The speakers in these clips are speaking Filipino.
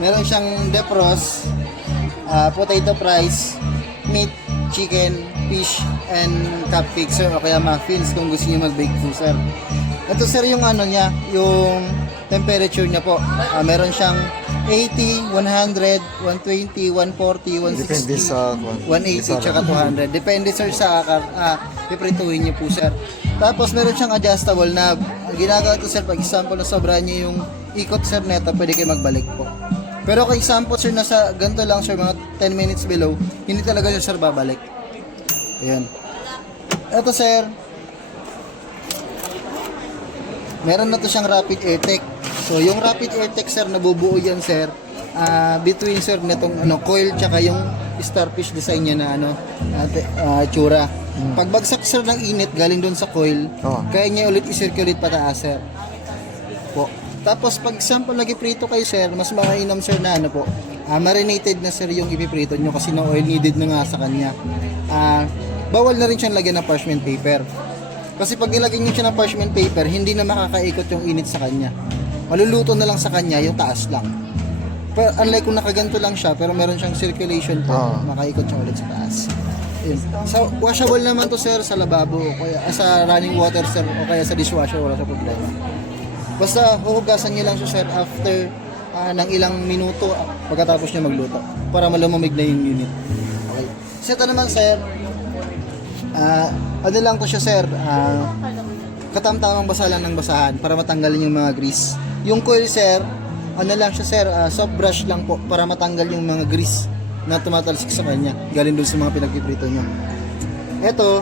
Meron siyang defrost, potato fries, meat, chicken, fish, and cupcakes sir, o kaya muffins kung gusto niyo mag-bake po sir. Ito sir yung ano niya, yung temperature niya po. Meron siyang 80, 100, 120, 140, 160, Depende sa 180, tsaka 200. Depende sir sa piprituhin niyo po sir. Tapos meron siyang adjustable knob. Ang ginagawa ito sir, pag example na sobrahan niyo yung ikot sir neto, pwede kayo magbalik po. Pero kung example sir, nasa ganito lang sir, mga 10 minutes below, hindi talaga sir babalik. Ayan. Ito sir, meron na to siyang rapid air tech. So yung rapid air tech sir, nabubuo yan sir between sir netong coil tsaka yung starfish design niya na tsura. Pagbagsak sir ng init galing doon sa coil, kaya niya ulit i-circulate pataas sir po. Tapos pag example nag-iprito kayo sir, mas mainam sir na marinated na sir yung ipiprito nyo kasi no oil needed na nga sa kanya. Bawal na rin siyang lagyan ng parchment paper. Kasi pag ilagay nyo siya ng parchment paper, hindi na makakaikot yung init sa kanya. Maluluto na lang sa kanya yung taas lang. Pero unlike kung nakaganto lang siya, pero meron siyang circulation po, makaikot siya ulit sa taas. Yun. So, washable naman to sir sa lababo, o kaya sa running water sir, o kaya sa dishwasher, wala sa problema. Basta huhugasan niyo lang siya sir after ng ilang minuto pagkatapos niya magluto para malamamig na yung unit. Okay. So ito naman sir, ano lang to siya sir, katamtamang basa lang ng basahan para matanggalin yung mga grease. Yung coil sir, ano lang siya sir, soft brush lang po para matanggal yung mga grease na tumatalsik sa kanya galing doon sa mga pinagpiprito nyo. Ito,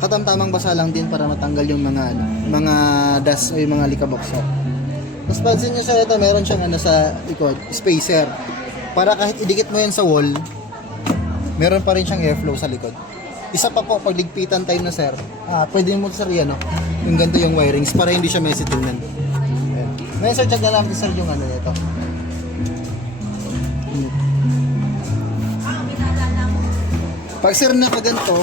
katamtamang basa lang din para matanggal yung mga dust o yung mga likabok sir. Tapos pansin nyo sir, ito meron siyang sa likod, spacer. Para kahit idikit mo yan sa wall, meron pa rin siyang airflow sa likod. Isa pa po, pag ligpitan time na sir, pwede mo sir yan, yung ganito yung wirings para hindi siya messy tingnan. Ngayon sir, check na lang sir yung nito. Pag sir nakaganto,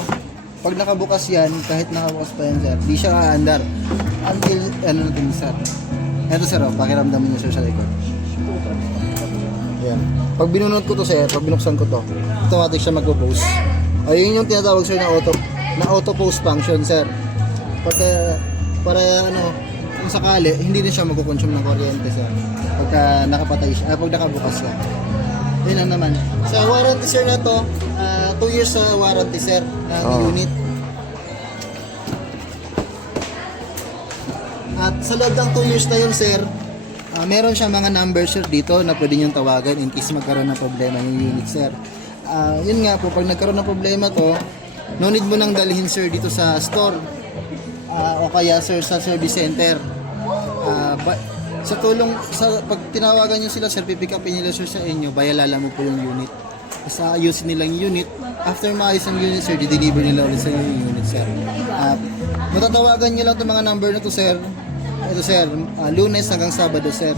pag nakabukas yan, kahit nakabukas pa yan sir, di siya aandar until na din sir. Ito sir, pakiramdam niyo sir sa likod. Ayan. Pag binunod ko to sir, pag binuksan ko to, automatic siya magpo-pose. Ayun yung tinatawag sir na auto pose function sir. Para kung sakali, hindi din siya magkukonsume ng kuryente sir. Pagka nakapatay siya, pag nakabukas siya. Yun lang naman. Sa warranty sir na to, 2 years sa warranty sir ng unit. At sa loob ng 2 years na yun sir, meron siya mga number sir dito na pwede niyong tawagan in case magkaroon ng problema yung unit sir. Yun nga po, pag nagkaroon ng problema to, no need mo nang dalhin sir dito sa store o kaya sir sa service center. Pag tinawagan nyo sila sir, pipick upin nila sir sa inyo, bayalala mo po yung unit. Tapos ayusin nila yung unit. After maayos ang unit sir, di-deliver nila ulit sa yung unit sir. Matatawagan nyo lang itong mga number na to sir. Ito sir, Lunes hanggang Sabado sir,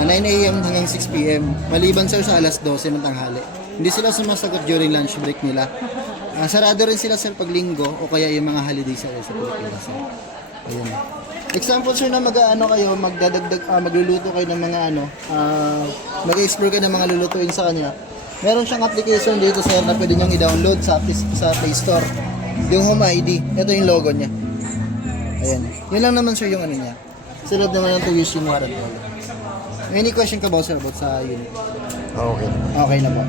9 AM hanggang 6 PM. Maliban sir sa alas 12 ng tanghali. Hindi sila sumasagot during lunch break nila. Sarado rin sila sir pag linggo o kaya yung mga holiday sir sa Pilipinas sir. Ayun. Example sir na kayo, magluluto kayo ng mga mag-explore kayo ng mga lulutuin sa kanya. Meron siyang application dito sir na pwede niyong i-download sa Play Store. Yung Home ID, ito yung logo niya. Ayan. Yun lang naman sir yung niya. Sa loob naman ng 2 years yung warranty. Any question ka ba sir about sa unit? Okay. Okay na po.